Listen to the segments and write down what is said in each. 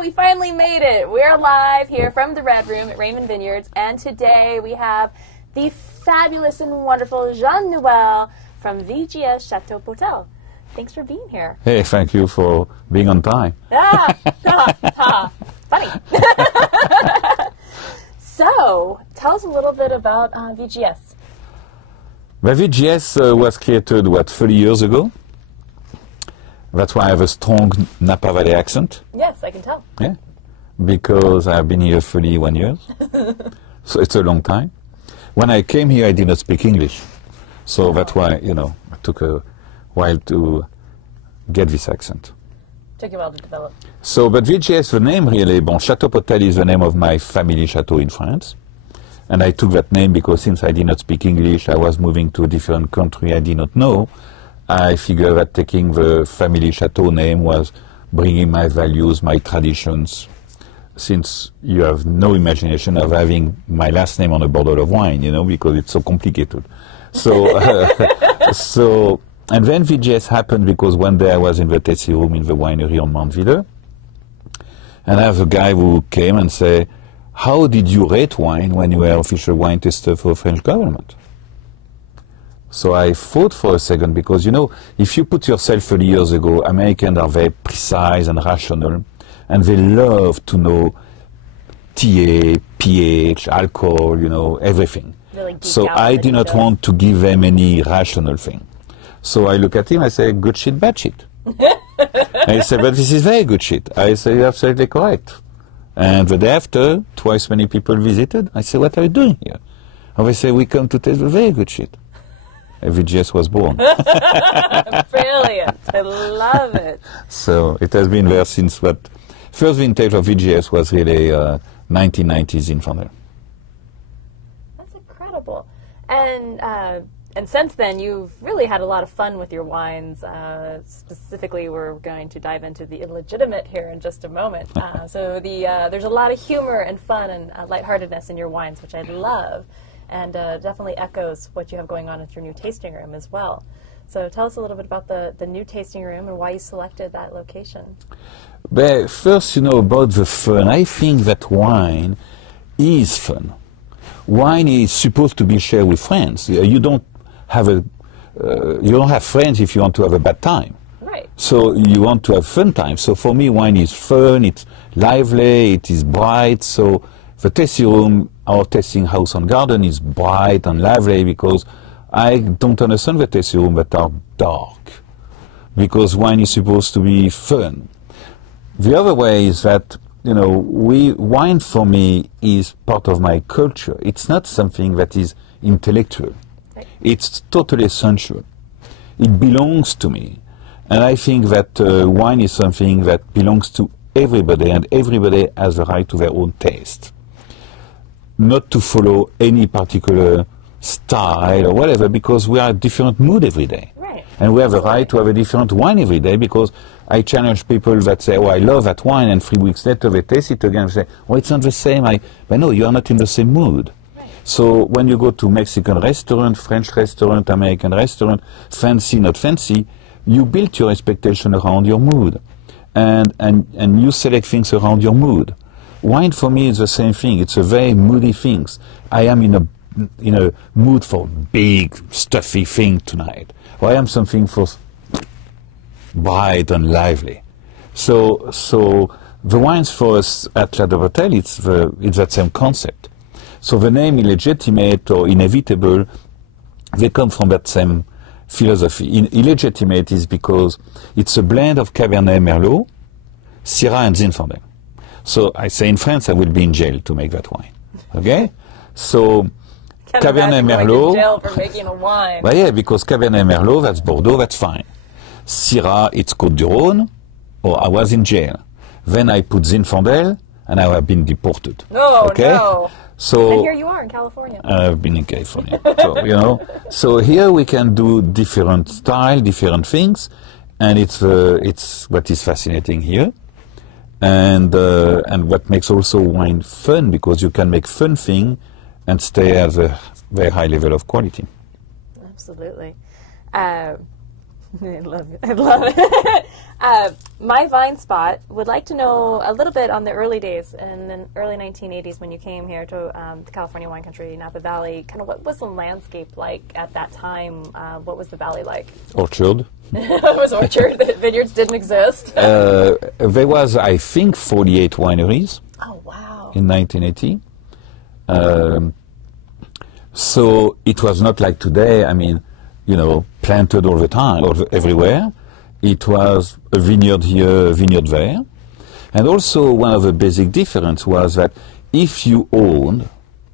We finally made it. We're live here from the Red Room at Raymond Vineyards, and today we have the fabulous and wonderful Jean-Noelle from VGS Chateau Potelle. Thanks for being here. Hey, thank you for being on time. Funny. So, tell us a little bit about VGS. Well, VGS was created, 30 years ago? That's why I have a strong Napa Valley accent. Yes, I can tell. Yeah, because I've been here 31 years, so it's a long time. When I came here, I did not speak English, so that's why, it took a while to get this accent. Took you a while to develop. So, but VGS, the name really, Chateau Potelle is the name of my family chateau in France. And I took that name because since I did not speak English, I was moving to a different country I did not know. I figured that taking the family chateau name was bringing my values, my traditions, since you have no imagination of having my last name on a bottle of wine, because it's so complicated. So, and then VGS happened because one day I was in the tasting room in the winery on Mount Ville, and I have a guy who came and said, "How did you rate wine when you were official wine tester for the French government?" So I thought for a second, because, if you put yourself 30 years ago, Americans are very precise and rational, and they love to know TA, pH, alcohol, everything. Really so I did not want to give them any rational thing. So I look at him, I say, good shit, bad shit. And he said, but this is very good shit. I say, you're absolutely correct. And the day after, twice many people visited. I say, what are you doing here? And they say, we come to taste the very good shit. And VGS was born. Brilliant. I love it. So it has been there since first vintage of VGS was really 1990s in Infidel. That's incredible. And since then, you've really had a lot of fun with your wines. Specifically, we're going to dive into the illegitimate here in just a moment. So there's a lot of humor and fun and lightheartedness in your wines, which I love, and definitely echoes what you have going on at your new tasting room as well. So tell us a little bit about the new tasting room and why you selected that location. Well, first, about the fun. I think that wine is fun. Wine is supposed to be shared with friends. You don't have friends if you want to have a bad time. Right. So you want to have fun time. So for me, wine is fun, it's lively, it is bright. So the tasting room, our tasting house and garden is bright and lively because I don't understand the tasting room that are dark. Because wine is supposed to be fun. The other way is that, wine for me is part of my culture. It's not something that is intellectual. It's totally essential. It belongs to me. And I think that wine is something that belongs to everybody, and everybody has the right to their own taste. Not to follow any particular style or whatever, because we are in a different mood every day. Right. And we have a right to have a different wine every day, because I challenge people that say, oh, I love that wine, and 3 weeks later they taste it again and say, oh, it's not the same. But no, you are not in the same mood. So when you go to Mexican restaurant, French restaurant, American restaurant, fancy, not fancy, you build your expectation around your mood. And you select things around your mood. Wine for me is the same thing. It's a very moody thing. I am in a mood for big, stuffy thing tonight. Or I am something for bright and lively. So the wines for us at Chateau Potelle, it's that same concept. So the name illegitimate or inevitable, they come from that same philosophy. Illegitimate is because it's a blend of Cabernet Merlot, Syrah, and Zinfandel. So I say in France, I will be in jail to make that wine. Okay? So Cabernet Merlot. Going to jail for making a wine. Well, yeah, because Cabernet Merlot, that's Bordeaux, that's fine. Syrah, it's Côte du Rhône, or I was in jail. Then I put Zinfandel, and I have been deported. No, okay? No. So, and here you are in California. I've been in California. So, so here we can do different style, different things, and it's what is fascinating here. And what makes also wine fun, because you can make fun thing and stay at a very high level of quality. Absolutely. I love it. I love it. My Vine Spot would like to know a little bit on the early days in the early 1980s when you came here to California wine country, Napa Valley. Kind of what was the landscape like at that time? What was the valley like? Orchard. It was orchard. The vineyards didn't exist. There was, I think, 48 wineries. Oh, wow. In 1980. So it was not like today, I mean, you know, planted all the time, everywhere. It was a vineyard here, a vineyard there. And also one of the basic difference was that if you owned,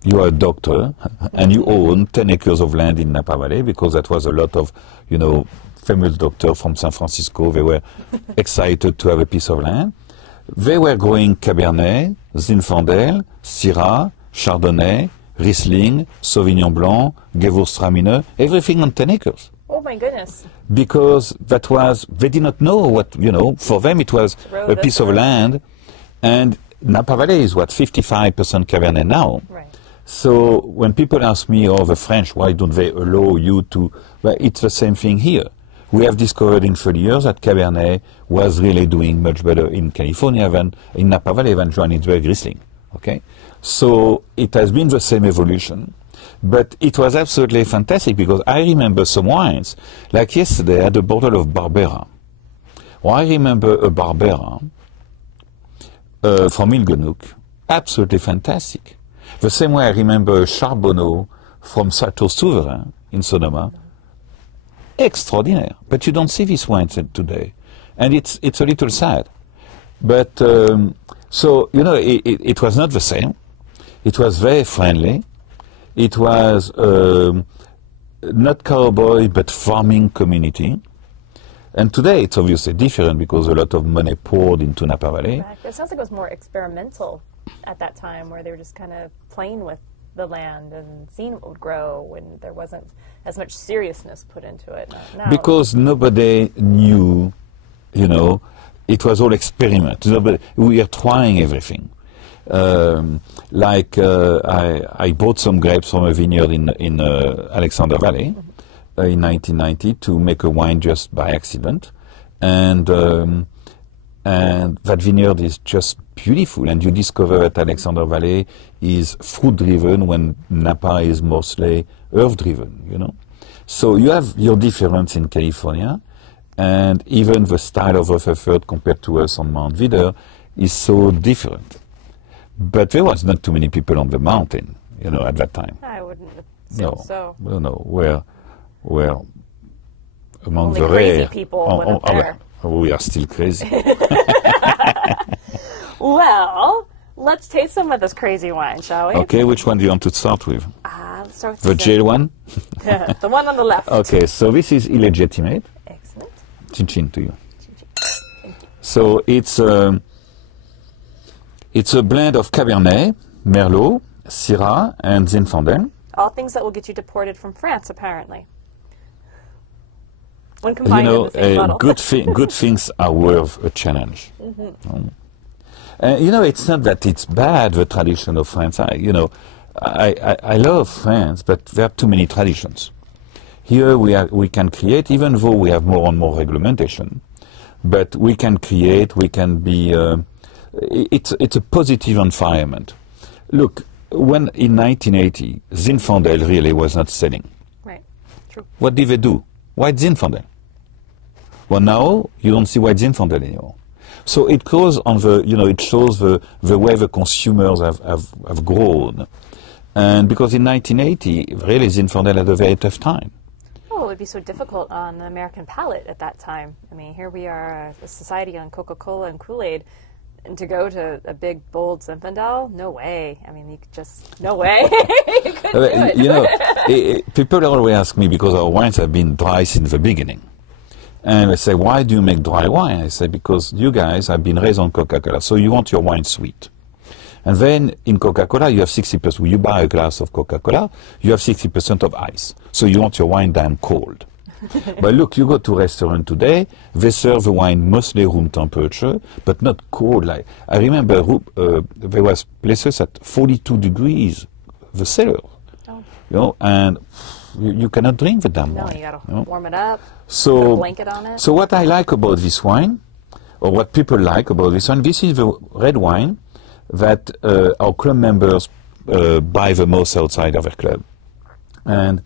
you are a doctor, and you own 10 acres of land in Napa Valley, because that was a lot of, you know, famous doctors from San Francisco, they were excited to have a piece of land. They were growing Cabernet, Zinfandel, Syrah, Chardonnay, Riesling, Sauvignon Blanc, Gewürztraminer, everything on 10 acres. Oh my goodness. Because that was, they did not know what, you know, for them it was a piece of land. And Napa Valley is what, 55% Cabernet now. Right. So when people ask me, oh, the French, why don't they allow you to, well, it's the same thing here. We have discovered in 30 years that Cabernet was really doing much better in California than in Napa Valley than Johannesburg Riesling. Okay? So it has been the same evolution. But it was absolutely fantastic because I remember some wines, like yesterday I had a bottle of Barbera. Well, I remember a Barbera from Ilgenhoek, absolutely fantastic. The same way I remember a Charbonneau from Chateau Souverain in Sonoma, extraordinary. But you don't see these wines today. And it's a little sad. But, so, you know, it was not the same. It was very friendly. It was not cowboy, but farming community. And today it's obviously different because a lot of money poured into Napa Valley. Correct. It sounds like it was more experimental at that time, where they were just kind of playing with the land and seeing what would grow when there wasn't as much seriousness put into it. Now, because nobody knew, you know, it was all experiment. We are trying everything. I bought some grapes from a vineyard in Alexander Valley in 1990 to make a wine just by accident, and that vineyard is just beautiful. And you discover that Alexander Valley is fruit-driven when Napa is mostly earth-driven. You know, so you have your difference in California, and even the style of Rutherford compared to us on Mount Vidor is so different. But there was not too many people on the mountain, you know, at that time. I wouldn't assume so. No, we're among only the crazy rare people went up there. We are still crazy. Well, let's taste some of this crazy wine, shall we? Okay, which one do you want to start with? Let's start with the jail one? The one on the left. Okay, so this is illegitimate. Excellent. Chin chin to you. Chin chin. Thank you. So it's a blend of Cabernet, Merlot, Syrah, and Zinfandel. All things that will get you deported from France, apparently. When combined in the same bottle. good things are worth a challenge. Mm-hmm. You know, it's not that it's bad, the tradition of France. I love France, but there are too many traditions. Here we can create, even though we have more and more regulation, but we can create, we can be, it's a positive environment. Look, when in 1980, Zinfandel really was not selling. Right, true. What did they do? White Zinfandel. Well, now you don't see white Zinfandel anymore. So it goes on the, you know, it shows the way the consumers have grown. And because in 1980, really Zinfandel had a very tough time. Oh, it would be so difficult on the American palate at that time. I mean, here we are, a society on Coca-Cola and Kool-Aid, and to go to a big, bold Zinfandel, no way. I mean, you could just, no way. You couldn't do it. You know, people always ask me, because our wines have been dry since the beginning. And they say, why do you make dry wine? I say, because you guys have been raised on Coca-Cola, so you want your wine sweet. And then in Coca-Cola, you have 60%. When you buy a glass of Coca-Cola, you have 60% of ice. So you want your wine damn cold. But look, you go to a restaurant today, they serve the wine mostly room temperature, but not cold. Like I remember there was places at 42 degrees, the cellar. Oh. You know, and you cannot drink the damn No, wine. you got to warm it up, put a So, blanket on it. so what I like about this wine, or what people like about this wine, this is the red wine that our club members buy the most outside of their club. And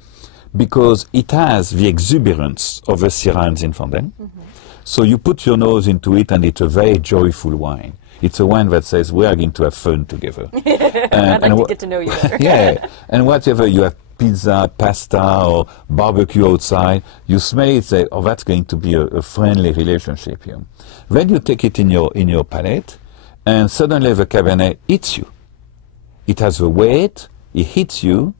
because it has the exuberance of the Syrah and Zinfandel, so you put your nose into it and it's a very joyful wine. It's a wine that says we are going to have fun together. I'd like to get to know you better. Yeah, and whatever you have, pizza, pasta, or barbecue outside, you smell it, say, oh, that's going to be a friendly relationship here. Then you take it in your palate, and suddenly the Cabernet hits you. It has the weight, it hits you,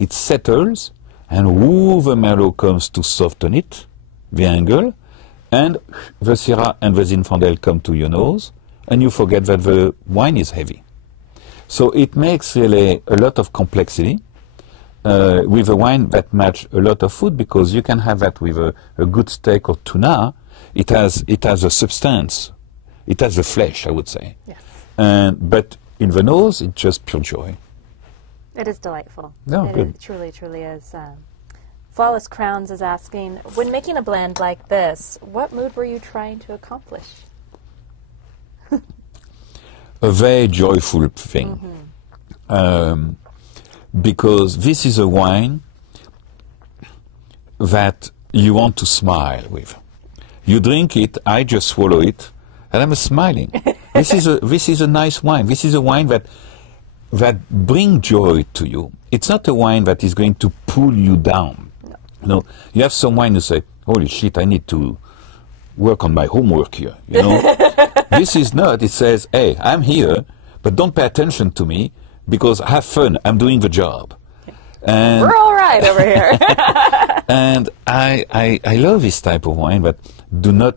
it settles, and woo, the Merlot comes to soften it, the angle, and the Syrah and the Zinfandel come to your nose, and you forget that the wine is heavy. So it makes really a lot of complexity with a wine that match a lot of food, because you can have that with a good steak or tuna. It has a substance. It has the flesh, I would say. Yes. But in the nose, it's just pure joy. It is delightful. No, good. It truly, truly is. Flawless Crowns is asking, when making a blend like this, what mood were you trying to accomplish? A very joyful thing. Because this is a wine that you want to smile with. You drink it, I just swallow it, and I'm smiling. This is a nice wine. This is a wine that brings joy to you. It's not a wine that is going to pull you down. No, you have some wine who say, holy shit, I need to work on my homework here, you know. This is not. It says, hey, I'm here, but don't pay attention to me, because have fun, I'm doing the job. And we're all right over here. and I love this type of wine that do not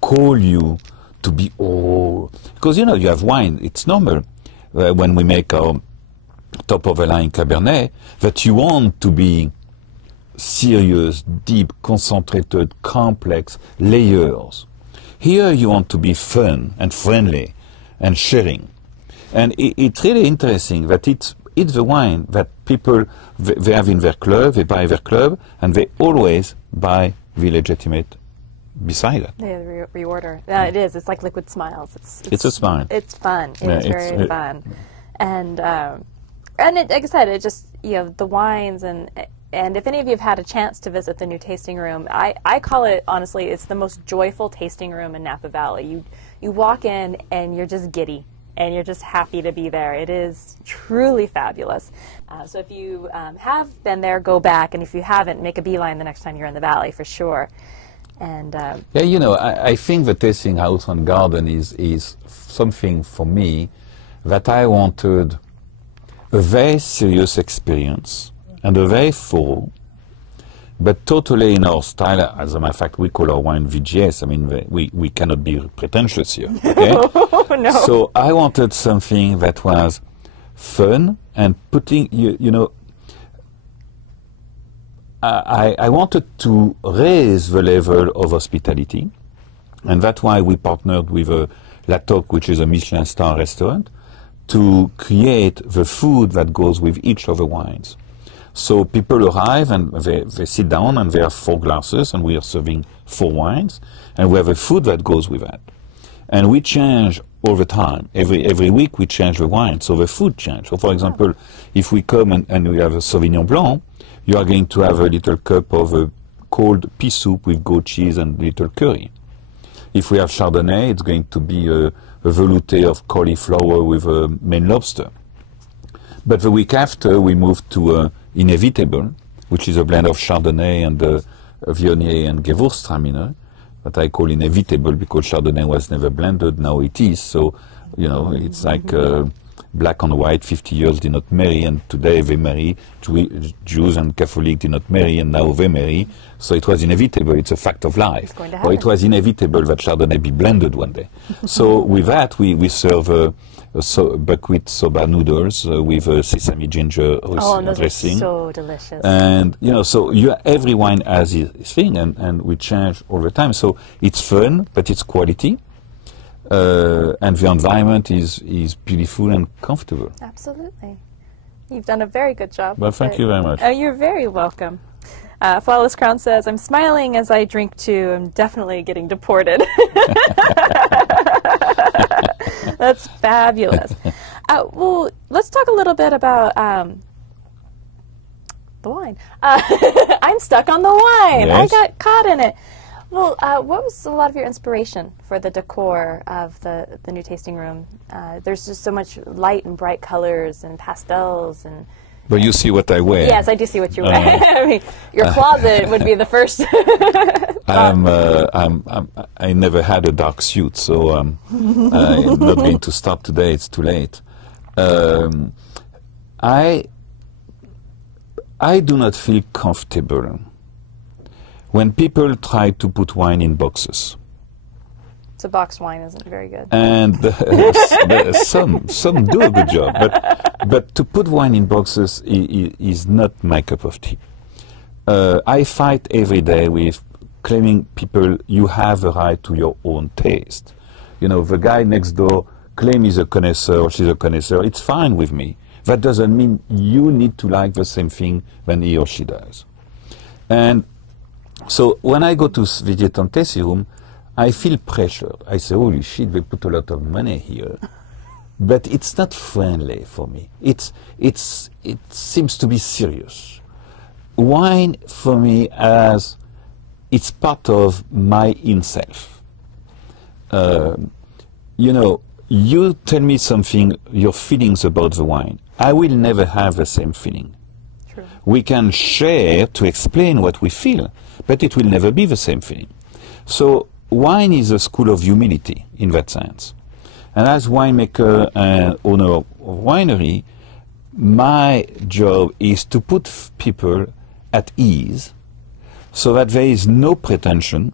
call you to be, because you know, you have wine, it's normal when we make our top of the line Cabernet, that you want to be serious, deep, concentrated, complex layers. Here you want to be fun and friendly and sharing. And it's really interesting that it's the wine that people, they have in their club, they buy their club, and they always buy the legitimate beside it. Yeah, reorder. It is. It's like liquid smiles. It's a smile. It's fun. It's very fun. And it, like I said, it just, you know, the wines and if any of you have had a chance to visit the new tasting room, I call it, honestly, it's the most joyful tasting room in Napa Valley. You walk in and you're just giddy, and you're just happy to be there. It is truly fabulous. So if you have been there, go back, and if you haven't, make a beeline the next time you're in the Valley, for sure. And yeah, you know, I think the tasting house and garden is something for me that I wanted a very serious experience, and a very full, but totally in our style. As a matter of fact, we call our wine VGS. I mean, we cannot be pretentious here. Okay? No. So I wanted something that was fun and putting, you know, I wanted to raise the level of hospitality, and that's why we partnered with La Toque, which is a Michelin star restaurant, to create the food that goes with each of the wines. So people arrive and they sit down and they have 4 glasses, and we are serving 4 wines, and we have a food that goes with that. And we change all the time. Every week we change the wine, so the food changes. So for example, if we come and we have a Sauvignon Blanc, you are going to have a little cup of a cold pea soup with goat cheese and little curry. If we have Chardonnay, it's going to be a velouté of cauliflower with a Maine lobster. But the week after, we moved to Inevitable, which is a blend of Chardonnay and Viognier and Gewürztraminer, that I call Inevitable because Chardonnay was never blended, now it is. So, you know, it's like black and white, 50 years did not marry, and today they marry. Jews and Catholics did not marry, and now they marry. So it was inevitable. It's a fact of life. Or it was inevitable that Chardonnay be blended one day. So with that, we serve buckwheat soba noodles with sesame ginger dressing. Oh, so delicious. And, you know, so every wine has its thing, and we change all the time. So it's fun, but it's quality. And the environment is beautiful and comfortable. Absolutely. You've done a very good job. Well, thank you very much. You're very welcome. Flawless Crown says, I'm smiling as I drink too. I'm definitely getting deported. That's fabulous. Well, let's talk a little bit about the wine. I'm stuck on the wine. Yes. I got caught in it. Well, what was a lot of your inspiration for the decor of the new tasting room? There's just so much light and bright colors and pastels and... But you see what I wear. Yes, I do see what you wear. I mean, your closet would be the first. I never had a dark suit, so I'm not going to start today. It's too late. I do not feel comfortable when people try to put wine in boxes. So boxed wine isn't very good. And some do a good job, but to put wine in boxes is not my cup of tea. I fight every day with claiming people you have a right to your own taste. You know, the guy next door claims he's a connoisseur or she's a connoisseur. It's fine with me. That doesn't mean you need to like the same thing when he or she does. And so when I go to VGS tasting room, I feel pressure. I say, holy shit, they put a lot of money here. But it's not friendly for me. It seems to be serious. Wine, for me, it's part of my in-self. You know, you tell me something, your feelings about the wine. I will never have the same feeling. True. We can share to explain what we feel, but it will never be the same feeling. So wine is a school of humility in that sense. And as winemaker and owner of winery, my job is to put people at ease so that there is no pretension,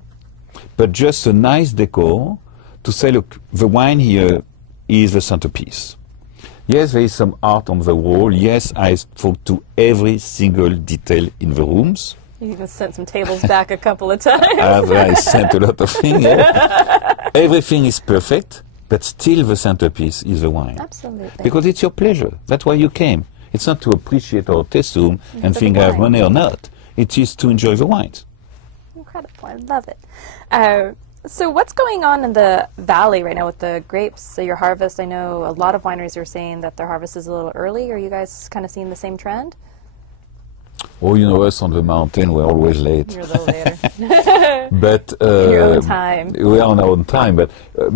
but just a nice decor to say, look, the wine here is the centerpiece. Yes, there is some art on the wall. Yes, I spoke to every single detail in the rooms. You even sent some tables back a couple of times. I sent a lot of things. Yeah. Everything is perfect, but still the centerpiece is the wine. Absolutely. Because it's your pleasure. That's why you came. It's not to appreciate our tasting room and think I have money or not. It is to enjoy the wines. Incredible. I love it. So what's going on in the valley right now with the grapes? So your harvest, I know a lot of wineries are saying that their harvest is a little early. Are you guys kind of seeing the same trend? Oh, you know, us on the mountain, we're always late. You're a little later. But in your own time. We are on our own time, but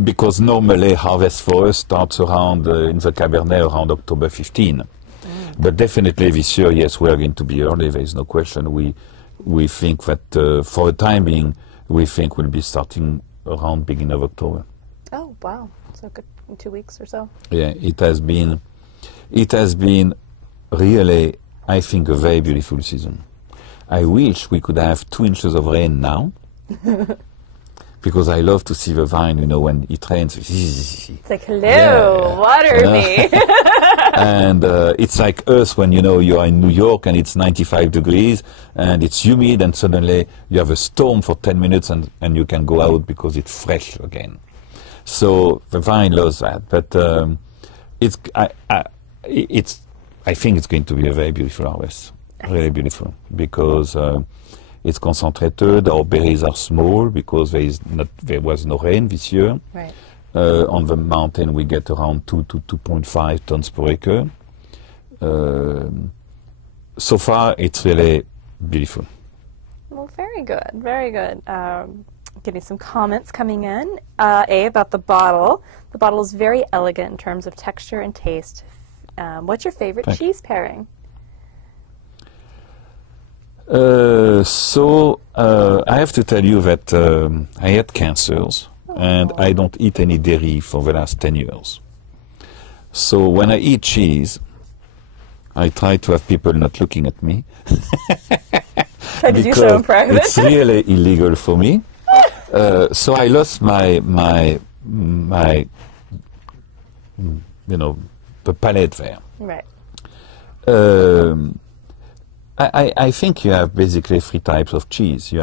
because normally harvest for us starts around, in the Cabernet, around October 15. But definitely this year, yes, we are going to be early, there is no question. We think that for the time being, we think we'll be starting around beginning of October. Oh, wow. So good, in 2 weeks or so? Yeah, it has been really, I think, a very beautiful season. I wish we could have 2 inches of rain now, because I love to see the vine, you know, when it rains. It's like, hello, water me. And it's like us when, you know, you are in New York and it's 95 degrees and it's humid and suddenly you have a storm for 10 minutes and you can go out because it's fresh again. So the vine loves that. But I think it's going to be a very beautiful harvest. Really beautiful. Because it's concentrated, our berries are small because there was no rain this year. Right. On the mountain we get around 2 to 2.5 tons per acre. So far it's really beautiful. Well, very good, very good. Getting some comments coming in. About the bottle. The bottle is very elegant in terms of texture and taste. What's your favorite cheese pairing? I have to tell you that I had cancers. And I don't eat any dairy for the last 10 years. So when I eat cheese, I try to have people not looking at me. How did you so in private? It's really illegal for me. So I lost my you know, the palate there. Right. I think you have basically 3 types of cheese. You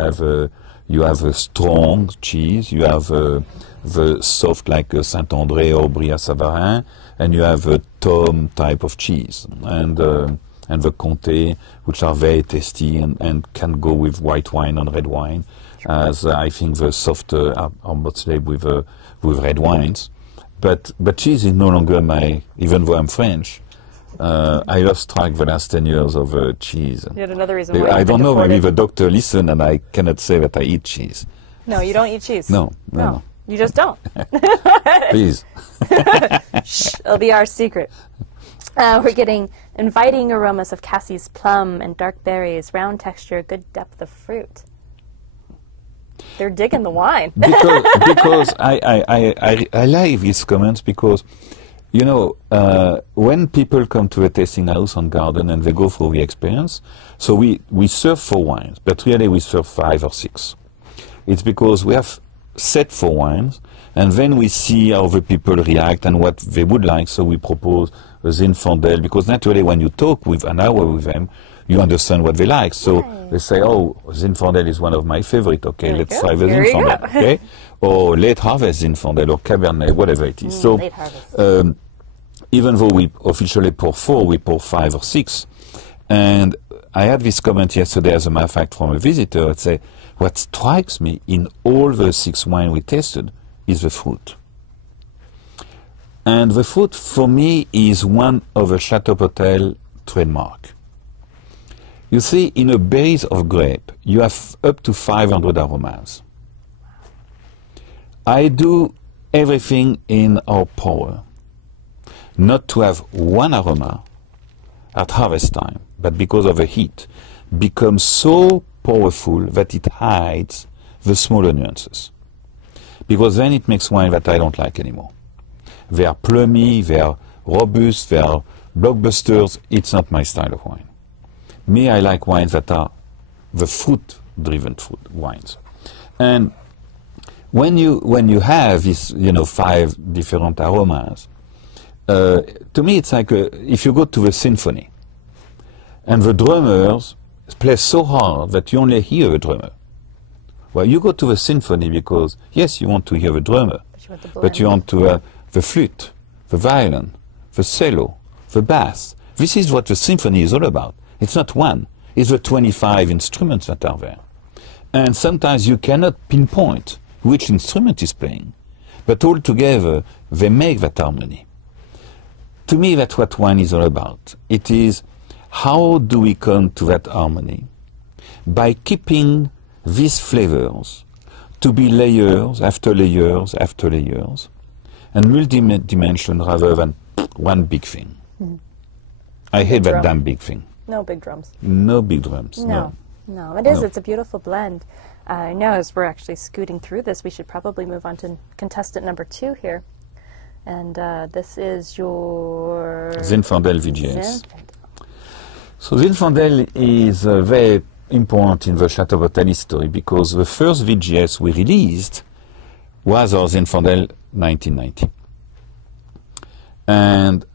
you have a strong cheese, you have the soft like Saint-André or Brie-à-Savarin, and you have a Tome type of cheese, and the Comté, which are very tasty and can go with white wine and red wine, as I think the softer are mostly with red wines. But cheese is no longer even though I'm French, I lost track the last 10 years of cheese. You had another reason why I don't know, afford maybe it. the doctor listen and I cannot say that I eat cheese. No, you don't eat cheese. No. You just don't. Please. Shh, it'll be our secret. We're getting inviting aromas of Cassie's plum and dark berries, round texture, good depth of fruit. They're digging the wine. because I like these comments because, you know, when people come to a tasting house on garden and they go through the experience, so we serve 4 wines, but really we serve 5 or 6. It's because we have set 4 wines, and then we see how the people react and what they would like, so we propose a Zinfandel, because naturally when you talk with an hour with them, you understand what they like. So they say, oh, Zinfandel is one of my favorite. Okay, let's try the Zinfandel. Okay, or late harvest Zinfandel or Cabernet, whatever it is. So even though we officially pour 4, we pour 5 or 6. And I had this comment yesterday, as a matter of fact, from a visitor that said, what strikes me in all the 6 wines we tasted is the fruit. And the fruit, for me, is one of a Chateau Potelle trademark. You see, in a base of grape, you have up to 500 aromas. I do everything in our power not to have one aroma at harvest time, but because of the heat, becomes so powerful that it hides the smaller nuances. Because then it makes wine that I don't like anymore. They are plummy, they are robust, they are blockbusters. It's not my style of wine. Me, I like wines that are the fruit-driven wines. And when you have these, 5 different aromas, to me it's like if you go to a symphony, and the drummers play so hard that you only hear the drummer. Well, you go to the symphony because, yes, you want to hear the drummer, but you want to hear the flute, the violin, the cello, the bass. This is what the symphony is all about. It's not one. It's the 25 instruments that are there. And sometimes you cannot pinpoint which instrument is playing, but all together they make that harmony. To me, that's what wine is all about. It is how do we come to that harmony by keeping these flavors to be layers after layers after layers, and multi-dimension rather than one big thing. Mm-hmm. I hate that damn big thing. No big drums. No big drums. No, it is. No. It's a beautiful blend. I know as we're actually scooting through this, we should probably move on to contestant number 2 here. And this is your... Zinfandel VGS. So Zinfandel is very important in the Chateau Potelle history because the first VGS we released was our Zinfandel 1990. And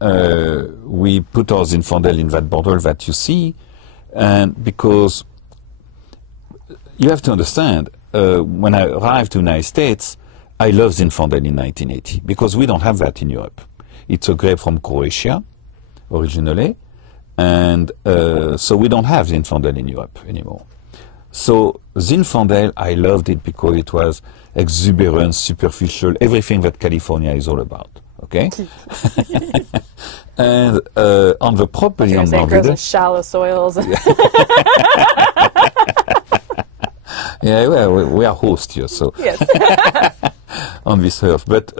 we put our Zinfandel in that bottle that you see, and because you have to understand, when I arrived to the United States, I love Zinfandel in 1980 because we don't have that in Europe. It's a grape from Croatia, originally, and so we don't have Zinfandel in Europe anymore. So Zinfandel, I loved it because it was exuberant, superficial, everything that California is all about. Okay, and on the property on Marvida, grows in shallow soils. Yeah, well, we are hosts here, so yes. On this earth. But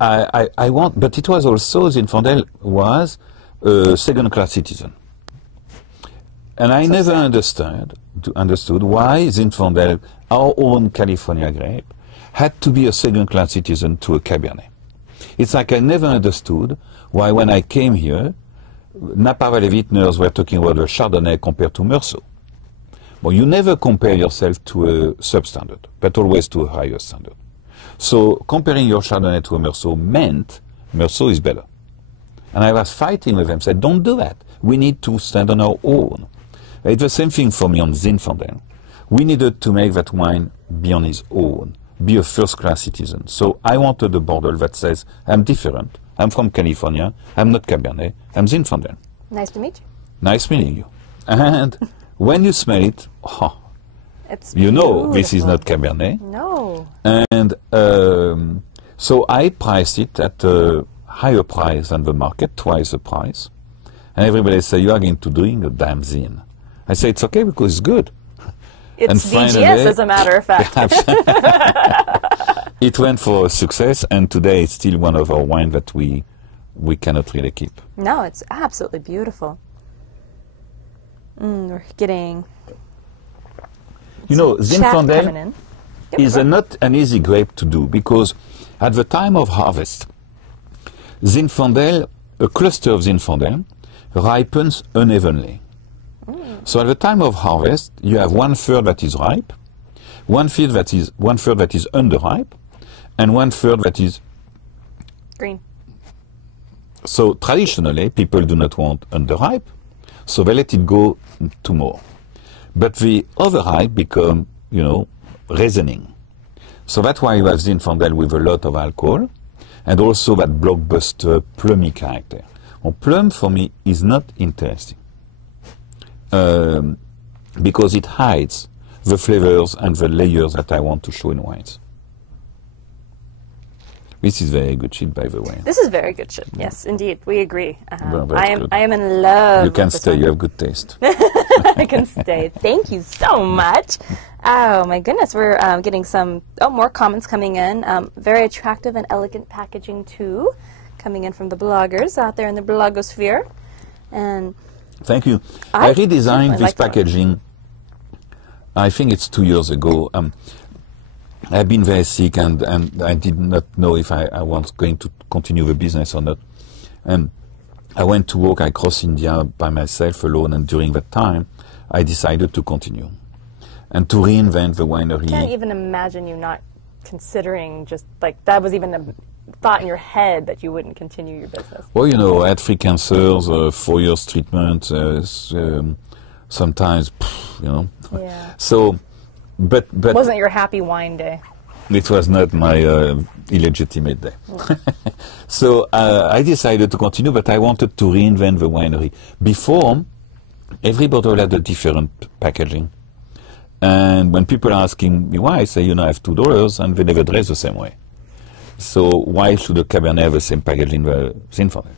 I want, but it was also Zinfandel was a second-class citizen, and I never understood why Zinfandel, our own California grape, had to be a second-class citizen to a Cabernet. It's like I never understood why when I came here, Napa Valley vintners were talking about a Chardonnay compared to Meursault. Well, you never compare yourself to a substandard, but always to a higher standard. So comparing your Chardonnay to a Meursault meant Meursault is better. And I was fighting with them, said, don't do that. We need to stand on our own. It's the same thing for me on Zinfandel. We needed to make that wine be on its own, be a first-class citizen. So I wanted a bottle that says, I'm different. I'm from California. I'm not Cabernet. I'm Zinfandel. Nice to meet you. Nice meeting you. And when you smell it, oh, It's you know beautiful. this is not Cabernet. No. And so I priced it at a higher price than the market, twice the price. And everybody say, you are going to doing a damn zin. I say, it's okay because it's good. It's And VGS, finally- as a matter of fact. It went for success, and today it's still one of our wines that we cannot really keep. No, it's absolutely beautiful. We're getting You know, chat coming Zinfandel in. Yep, is not an easy grape to do because at the time of harvest, Zinfandel, a cluster of Zinfandel, ripens unevenly. So at the time of harvest, you have 1/3 that is ripe, 1/3 that is underripe, and 1/3 that is. green. So traditionally, people do not want underripe, so they let it go to more. But the overripe become, reasoning. So that's why you have Zinfandel with a lot of alcohol, and also that blockbuster plummy character. Well, plum for me is not interesting because it hides the flavors and the layers that I want to show in wines. This is very good shit, by the way. This is very good shit. Yes, indeed, we agree. Well, that's good. I am in love. You can with this stay. one. You have good taste. I can stay. Thank you so much. Oh my goodness, we're getting some more comments coming in. Very attractive and elegant packaging too, coming in from the bloggers out there in the blogosphere. And Thank you. I I redesigned definitely this like that one. packaging. I think it's 2 years ago. I've been very sick, and I did not know if I was going to continue the business or not. And I went to work. I crossed India by myself alone, and during that time, I decided to continue and to reinvent the winery. I can't even imagine you not considering just like that was even a thought in your head that you wouldn't continue your business. Well, I had 3 cancers, 4 years treatment, sometimes, Yeah. So, but Wasn't your happy wine day? it was not my illegitimate day. So I decided to continue, but I wanted to reinvent the winery. Before, every bottle had a different packaging. And when people are asking me why, I say, I have $2 and they never dress the same way. So why should a Cabernet have the same packaging the Zinfandel?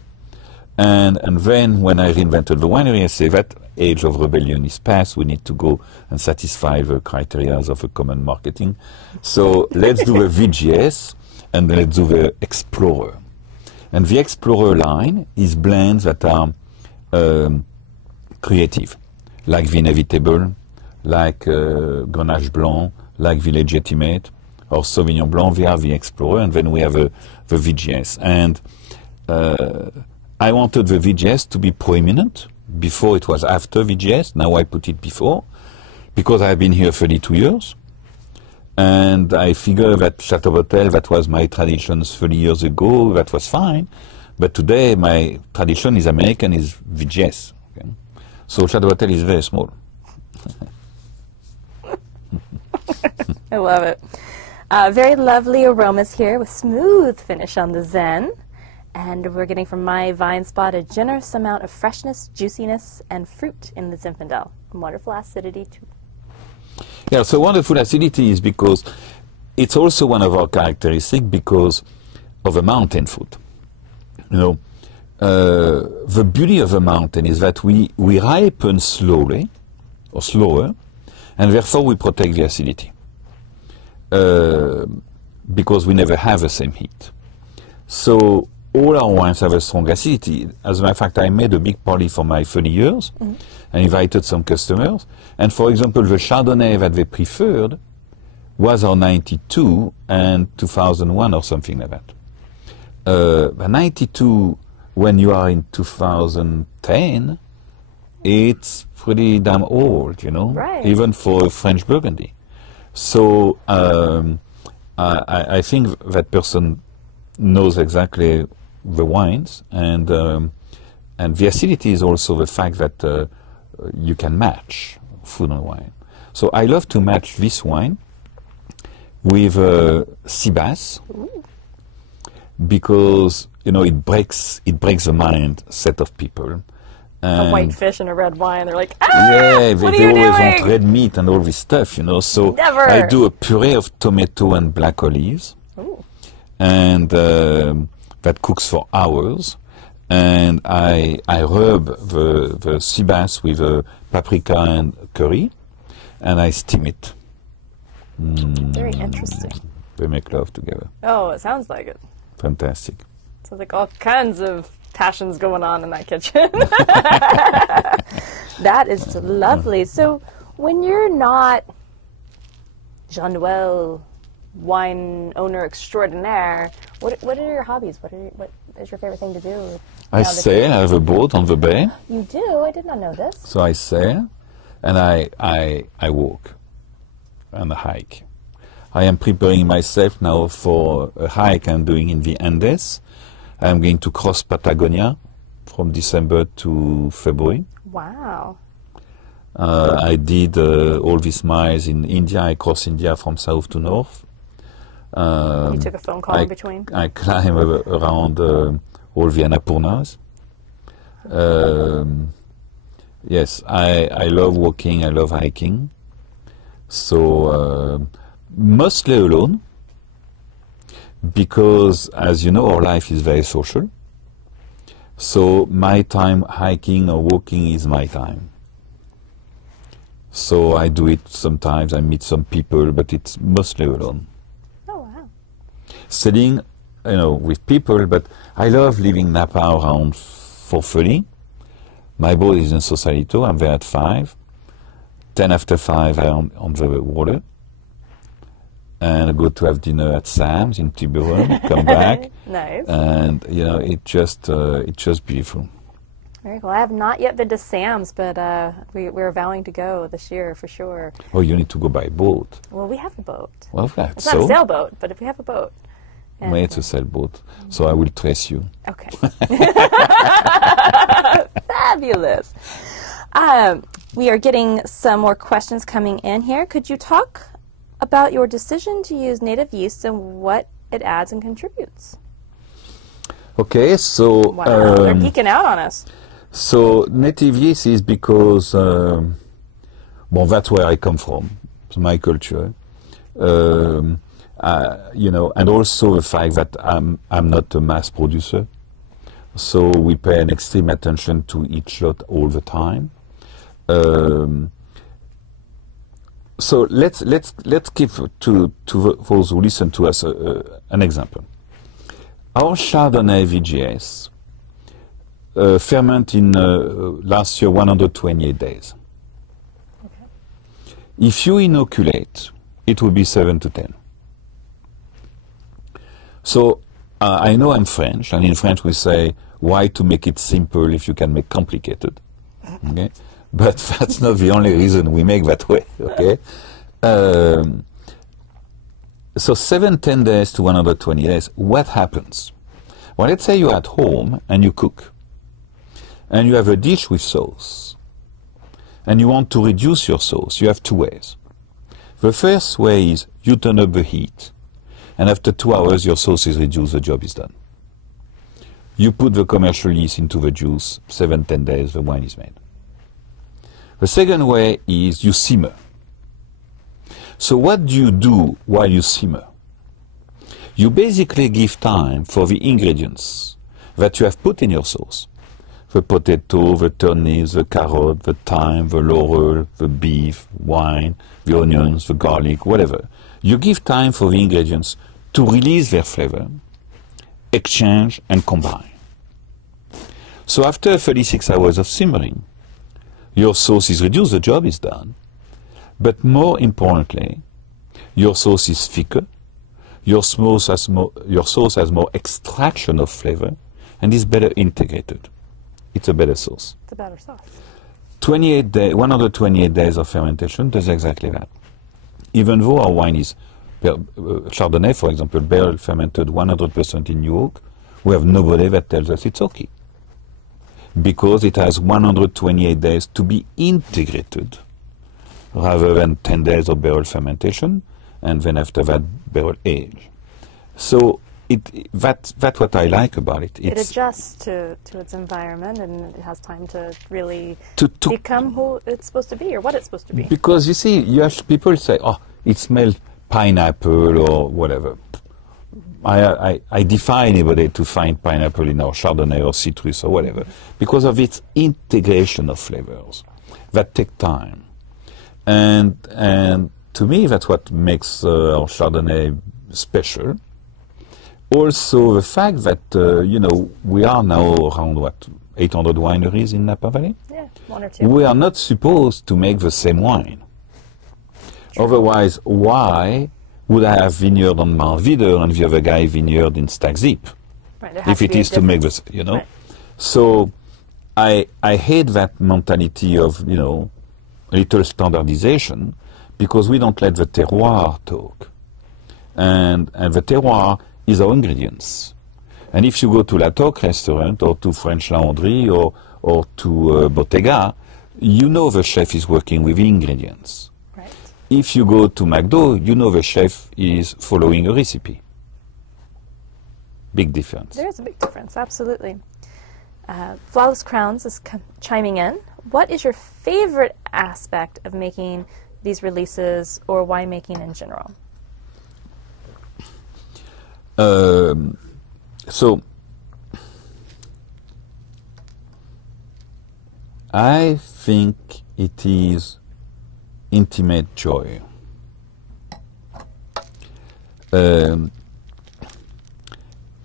And then when I reinvented the winery, I say that age of rebellion is past. We need to go and satisfy the criteria of a common marketing. So let's do a VGS and let's do the Explorer. And the Explorer line is blends that are creative, like the Inevitable, like Grenache Blanc, like the Legitimate, or Sauvignon Blanc. We have the Explorer, and then we have the VGS. And I wanted the VGS to be prominent. Before it was after VGS. Now I put it before, because I've been here 32 years. And I figure that Chateau Potelle, that was my traditions 30 years ago, that was fine. But today my tradition is American, is VGS. Okay? So Chateau Potelle is very small. I love it. Very lovely aromas here with smooth finish on the Zen. And we're getting from my vine spot a generous amount of freshness, juiciness, and fruit in the Zinfandel. Wonderful acidity too. Yeah, so wonderful acidity is because it's also one of our characteristics because of a mountain fruit. The beauty of a mountain is that we ripen slowly, or slower, and therefore we protect the acidity. Because we never have the same heat. So all our wines have a strong acidity. As a matter of fact, I made a big party for my 30 years and invited some customers. And for example, the Chardonnay that they preferred was our 92 and 2001 or something like that. The 92, when you are in 2010, it's pretty damn old, Right. even for French Burgundy. So I think that person knows exactly the wines, and the acidity is also the fact that you can match food and wine. So I love to match this wine with sea bass, because it breaks the mind set of people. A white fish and a red wine. They're like, yeah, what are they you always doing? want red meat and all this stuff, So Never. I do a puree of tomato and black olives, and that cooks for hours. And I rub the sea bass with paprika and curry, and I steam it. Very interesting. We make love together. Oh, it sounds like it. Fantastic. Sounds like all kinds of passions going on in that kitchen. That is lovely. So when you're not Jean-Noelle, wine owner extraordinaire, what are your hobbies? What is your favorite thing to do? I sail. I have a boat on the bay. You do? I did not know this. So I sail, and I walk and hike. I am preparing myself now for a hike I'm doing in the Andes. I'm going to cross Patagonia from December to February. Wow. I did all these miles in India. I crossed India from south to north. You took a phone call in between? I climb around all the Annapurnas. Yes, I love walking, I love hiking. So mostly alone, because as you know, our life is very social. So my time hiking or walking is my time. So I do it sometimes, I meet some people, but it's mostly alone. Oh, wow. Sitting, with people, but I love leaving Napa around 4:30. My boat is in Sausalito, I'm there at 5. 10 after 5, I'm on the water. And I go to have dinner at Sam's in Tiburon, come back. Nice. And, it's just beautiful. Very cool. I have not yet been to Sam's, but we're vowing to go this year for sure. Oh, you need to go by boat. Well, we have a boat. Well, that's It's not a sailboat, but if we have a boat. And it's a sailboat, so I will trace you. Okay. Fabulous. We are getting some more questions coming in here. Could you talk about your decision to use native yeast and what it adds and contributes? Okay, so... Wow, they're geeking out on us. So native yeast is because, that's where I come from. It's my culture. And also the fact that I'm not a mass producer. So we pay an extreme attention to each lot all the time. So let's give to those who listen to us an example. Our Chardonnay VGS ferment in last year 128 days. Okay. If you inoculate, it will be 7 to 10. So I know I'm French, and in French we say, why to make it simple if you can make complicated? Okay? But that's not the only reason we make that way. Okay? So 7-10 days to 120 days, what happens? Well, let's say you're at home and you cook, and you have a dish with sauce, and you want to reduce your sauce. You have 2 ways. The first way is you turn up the heat, and after 2 hours your sauce is reduced, the job is done. You put the commercial yeast into the juice, 7-10 days, the wine is made. The second way is you simmer. So what do you do while you simmer? You basically give time for the ingredients that you have put in your sauce. The potato, the turnips, the carrot, the thyme, the laurel, the beef, wine, the onions, the garlic, whatever. You give time for the ingredients to release their flavor, exchange and combine. So after 36 hours of simmering, your sauce is reduced, the job is done. But more importantly, your sauce is thicker, your sauce has more extraction of flavor, and is better integrated. It's a better sauce. It's a better sauce. 128 days of fermentation does exactly that. Even though our wine is, Chardonnay, for example, barrel fermented 100% in New York, we have nobody that tells us it's okay. because it has 128 days to be integrated rather than 10 days of barrel fermentation and then after that barrel age. So that's what I like about it. It adjusts to its environment, and it has time to really to become who it's supposed to be or what it's supposed to be. Because you see, you have people say, oh, it smells pineapple or whatever. I defy anybody to find pineapple in our Chardonnay or citrus or whatever because of its integration of flavors that take time. And to me, that's what makes our Chardonnay special. Also, the fact that, we are now around, 800 wineries in Napa Valley? Yeah, one or two. We are not supposed to make the same wine. True. Otherwise, why would I have vineyard on Marvider and the other guy vineyard in Stack Zip? Right, if it is to make this, Right. So I hate that mentality of, little standardization because we don't let the terroir talk. And the terroir is our ingredients. And if you go to La Toque restaurant or to French Laundry or to Bottega, you know the chef is working with ingredients. Right. If you go to McDo, you know the chef is following a recipe. Big difference. There is a big difference, absolutely. Flawless Crowns is chiming in. What is your favorite aspect of making these releases or winemaking in general? So I think it is intimate joy.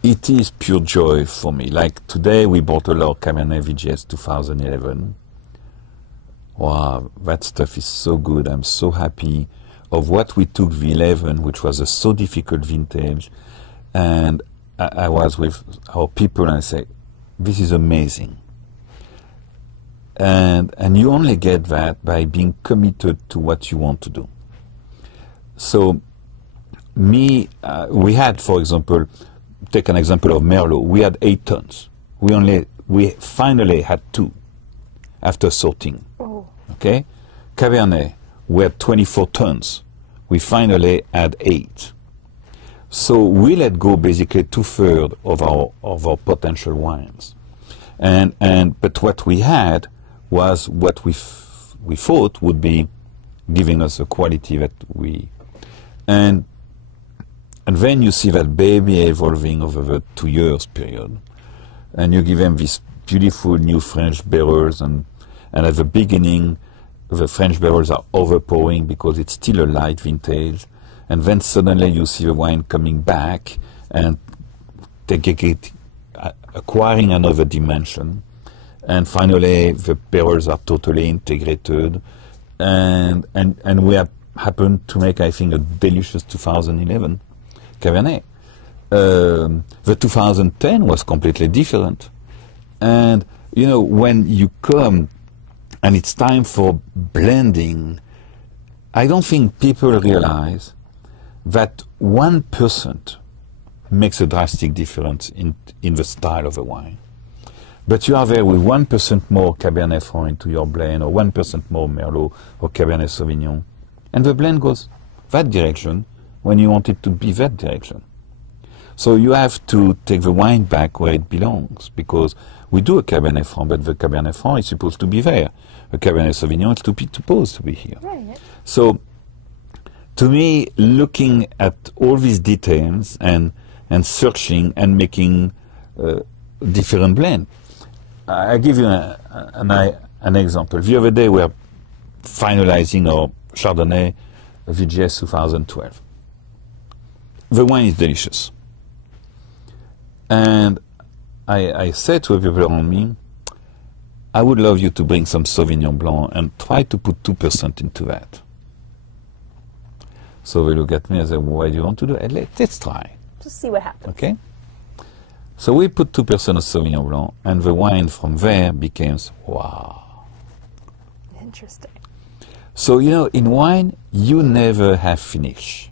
It is pure joy for me. Like today we bottled our Cabernet VGS 2011. Wow, that stuff is so good. I'm so happy of what we took the 11, which was a so difficult vintage. And I was with our people and I say, this is amazing. And you only get that by being committed to what you want to do. So we had, for example, take an example of Merlot. We had 8 tons. We finally had 2 after sorting. Oh. Okay? Cabernet, we had 24 tons. We finally had 8. So we let go basically 2/3 of our potential wines. But what we had was what we thought would be giving us a quality that we and then you see that baby evolving over the 2 years period, and you give them these beautiful new French barrels, and at the beginning the French barrels are overpowering because it's still a light vintage, and then suddenly you see the wine coming back and acquiring another dimension, and finally the barrels are totally integrated, and we have happened to make, I think, a delicious 2011 Cabernet. The 2010 was completely different. And, when you come and it's time for blending, I don't think people realize that 1% makes a drastic difference in the style of a wine. But you are there with 1% more Cabernet Franc into your blend, or 1% more Merlot or Cabernet Sauvignon, and the blend goes that direction when you want it to be that direction. So you have to take the wine back where it belongs, because we do a Cabernet Franc, but the Cabernet Franc is supposed to be there. A Cabernet Sauvignon is supposed to be here. Right. So, to me, looking at all these details and searching and making different blend, I give you an example. The other day we are finalizing our Chardonnay VGS 2012. The wine is delicious. And I said to the people around me, I would love you to bring some Sauvignon Blanc and try to put 2% into that. So they look at me and say, why do you want to do it? Let's try. Just see what happens. Okay? So we put 2% of Sauvignon Blanc, and the wine from there becomes, wow. Interesting. So, in wine, you never have finish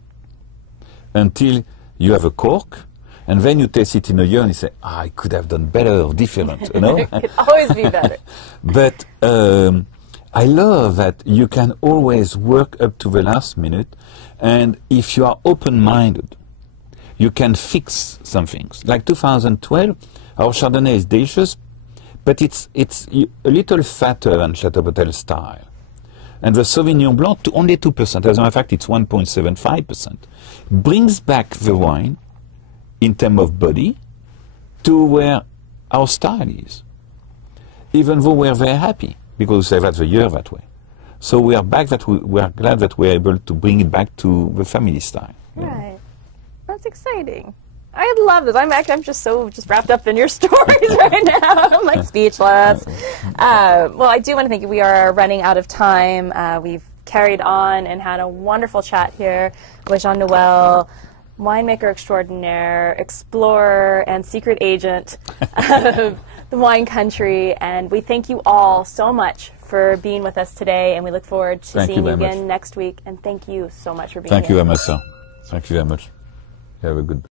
until you have a cork, And then you taste it in a year and you say, I could have done better or different, you know? It could always be better. But I love that you can always work up to the last minute, and if you are open-minded, you can fix some things. Like 2012, our Chardonnay is delicious, but it's a little fatter than Chateau Potelle style. And the Sauvignon Blanc, only 2%, as a matter of fact, it's 1.75%, brings back the wine in terms of body to where our style is. Even though we're very happy, because we say that's the year that way. So we are back that we are glad that we're able to bring it back to the family style. Right. That's exciting. I love this. I'm just wrapped up in your stories right now. I'm like speechless. Well, I do want to thank you. We are running out of time. We've carried on and had a wonderful chat here with Jean-Noelle, winemaker extraordinaire, explorer, and secret agent of the wine country. And we thank you all so much for being with us today, and we look forward to seeing you again next week. And thank you so much for being here. Thank you, Emma. Thank you very much. You have a good